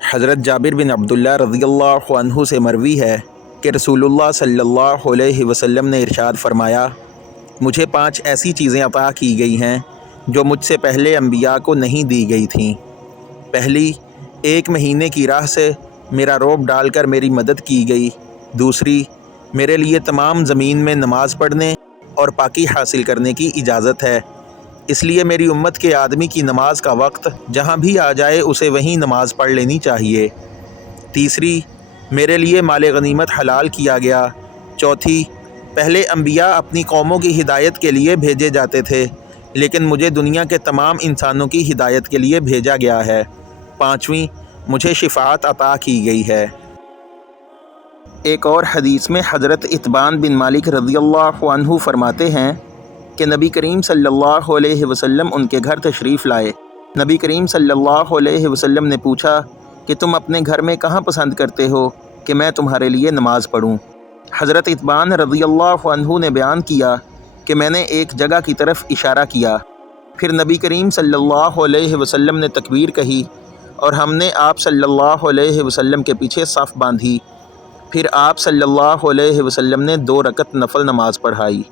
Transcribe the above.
حضرت جابر بن عبداللہ رضی اللہ عنہ سے مروی ہے کہ رسول اللہ صلی اللہ علیہ وسلم نے ارشاد فرمایا، مجھے 5 ایسی چیزیں عطا کی گئی ہیں جو مجھ سے پہلے انبیاء کو نہیں دی گئی تھیں۔ پہلی، 1 مہینے کی راہ سے میرا روب ڈال کر میری مدد کی گئی۔ دوسری، میرے لیے تمام زمین میں نماز پڑھنے اور پاکی حاصل کرنے کی اجازت ہے، اس لیے میری امت کے آدمی کی نماز کا وقت جہاں بھی آ جائے اسے وہیں نماز پڑھ لینی چاہیے۔ تیسری، میرے لیے مال غنیمت حلال کیا گیا۔ چوتھی، پہلے انبیاء اپنی قوموں کی ہدایت کے لیے بھیجے جاتے تھے، لیکن مجھے دنیا کے تمام انسانوں کی ہدایت کے لیے بھیجا گیا ہے۔ پانچویں، مجھے شفاعت عطا کی گئی ہے۔ ایک اور حدیث میں حضرت اتبان بن مالک رضی اللہ عنہ فرماتے ہیں کہ نبی کریم صلی اللہ علیہ وسلم ان کے گھر تشریف لائے۔ نبی کریم صلی اللہ علیہ وسلم نے پوچھا کہ تم اپنے گھر میں کہاں پسند کرتے ہو کہ میں تمہارے لیے نماز پڑھوں؟ حضرت اتبان رضی اللہ عنہ نے بیان کیا کہ میں نے ایک جگہ کی طرف اشارہ کیا، پھر نبی کریم صلی اللہ علیہ وسلم نے تکبیر کہی اور ہم نے آپ صلی اللہ علیہ وسلم کے پیچھے صف باندھی، پھر آپ صلی اللہ علیہ وسلم نے 2 رکعت نفل نماز پڑھائی۔